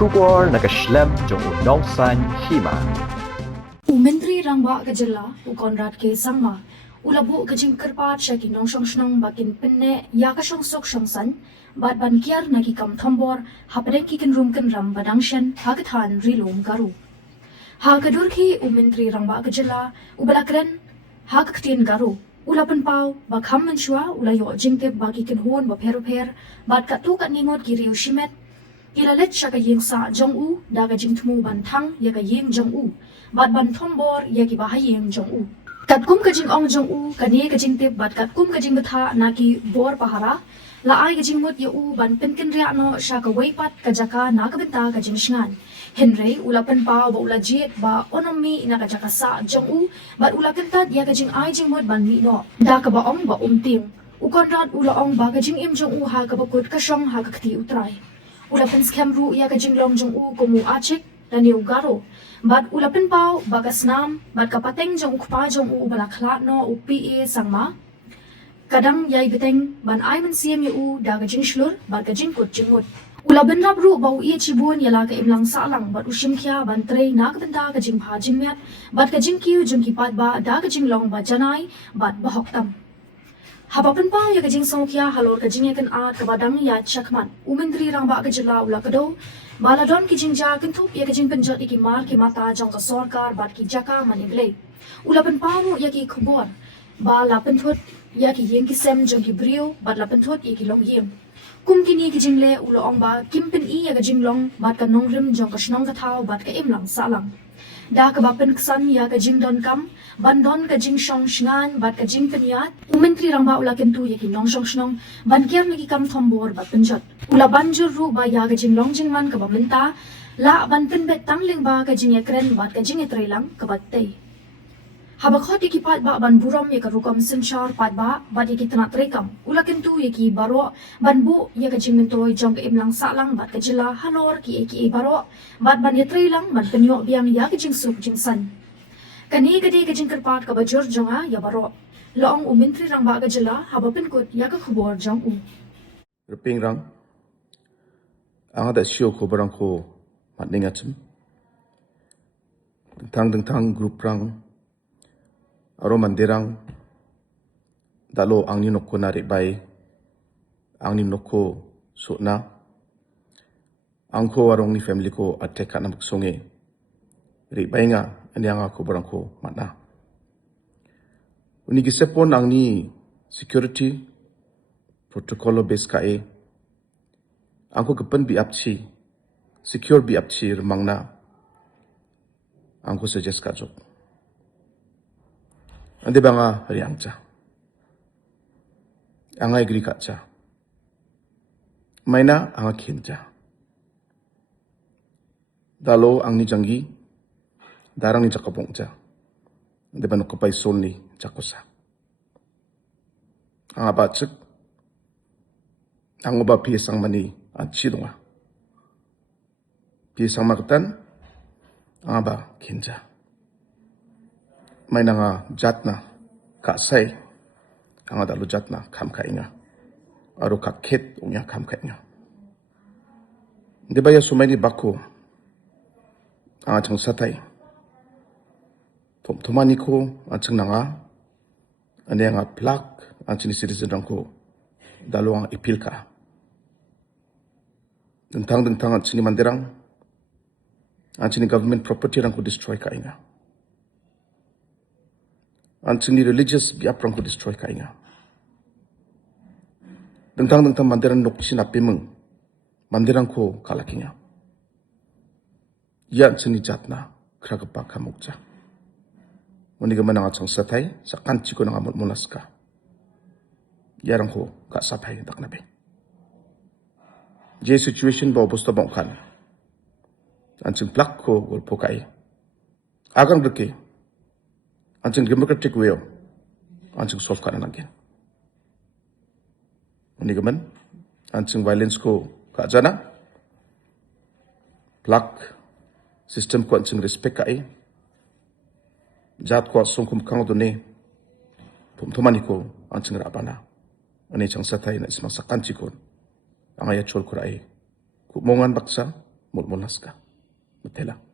Shubor nakaslem jong unongsan Hima. Menteri Rangba Kajela, Conrad ke Sangma, Ulabu Kajing Kerpat Shaki Nong Shong Shnong Bakin Penne, Yakashong Sok Shong San, Bad Ban Kiar Naki Kam Thombor, Hapadeng Kikin Rum Kan Ram Badangshan, Hagatan Rilum Garu. Hagadurki Menteri Rangba Kajela, Ubalakren, Hagaktin Garu, Ulapan Pau, Bakham Menshua, Ulayo Jingtip Baki Kin Huon Baperuper, Bad Katu Kat Ningot Giri Ushimet, Ilalet Shaka Ïingsah Jong daga Thmu ban Thang yaga Jong bad ban Thombor yaki bahayeng Jong Katkum kajing ong Jong kani kajing tip bad katkum kajing betha naki bor pahara la ai kajing mut ban penkin ria no shaka weipat kajaka nakabenta kajing shngan Henry ulapan pa ba ula jet ba onomi ina kajaka sa Jong bad ula kentat ya kajing ai jing mut ban mi no da ka ba ong ba umting Conrad ula ong ba kajing Jong ha ka bakut ka Shong ha ka kti Trai Ulapan skamru ya kajing long Jong komu achik dan garo. Bad ulapan pau bagas nam bad kapateng Jong ukpa Jong balaklat no upi sangma. Kadang yai beteng ban ai men siem da kajing shlur bad kajing kut jingut. Ulaban rabru bau chibun yala ka imlang salang bad ushim kya ban trei nak benda kajing pa jingmet bad kajing kiu jung kipat ba da kajing long ba janai bad bahoktam. Hapapan pa ya kajing songkya halor kajing yakan at kabadang ya chakman. Menteri Rangba Kajela ula kado. Baladon kijing ja kentup ya kajing penjot iki mar ki mata jong ka sorkar bat ki jaka manible. Ulapan pa mo ya ki khubor. Ba lapan thot ya ki yeng ki sem jong ki brio bat lapan thot ya ki long yem. Kum kini kijing le ula ong ba kimpen ya kajing long bat ka nongrim jong ka shnong ka thau bat ka imlang salang. Da ka bapen ksan ya kajing don kam bandon kajing Shong shngan bat kajing penyat Menteri Rangba ula kentu ya ki nong Shong shnong ban kiar lagi kam thombor bat penjot ula banjur ru ba ya kajing long jing man ka bamenta la ban pen bet tangling ba kajing ya kren bat kajing ya trailang ka bat tei habakot ki pat ba ban burom ya ka rukam senshar pat ba bat ya ki tana trekam ula kentu ya ki baro ban bu ya kajing mentoy jong ka imlang salang bat kajela halor ki baro bat ban ya trailang ban penyo biang ya kajing suk jing san Kani gadi kajing kerpat ka bajur jonga ya baro. Loong Menteri Rangba Kajela haba penkut ya ka khubor Jong Ruping rang. Ang ada sio ko barang ko matning acem. Tentang grup rang. Aro mandirang. Dalo ang ninok ko narik bay. Ang ninok ko sukna. Ang ko warong ni family ko at teka na magsongi. Rik bay nga. Ani ang ako barang ko matna. Uni gisepon ang ni security protocol base kae. Ang ko kapan biapchi secure biapchi remang na. Ang ko suggest ka jok. Andi ba nga Ïingsah. Ang ay agree ka cha. May na ang kinja. Dalo ang ni janggi darang ni jakapong ja. Di ba nukapay sol ni jakosa. Ang abatsik. Ang uba piyasang mani at sidunga. Piyasang makatan. Ang aba kinja. May nga jat na kasay. Ang adalo jat na kamkainga. Aro kakit unya kamkainga. Di ba ya sumay ni bako. Ang atang satay. Thmani ko ang nanga ane ang plak ang citizen ko dalo ang ipil ka dentang ang mandirang ang government property rang ko destroy ka inga ang religious biap rang ko destroy ka inga dentang mandirang nok sinapimeng mandirang ko kalakinga yan jatna kragapa kamukja Muni ka man ang atsang satay, sa kanchi ko nga munas ka. Yarang ko, kasapay, taknabi. Jay situation ba, busto bang kan. Ansing plak ko, gulpo kay. Agang daki, ansing democratic way, ansing solve ka na nagin. Muni ka man, ansing violence ko, kaajana. Plak, system ko ansing respect kay. Jat ko sungkum kang doni thmani ko ang chingra bana ani chang satay na ismang sakan chikon ang aya chol kurai ku mongan baksa mulmulas ka. Matela.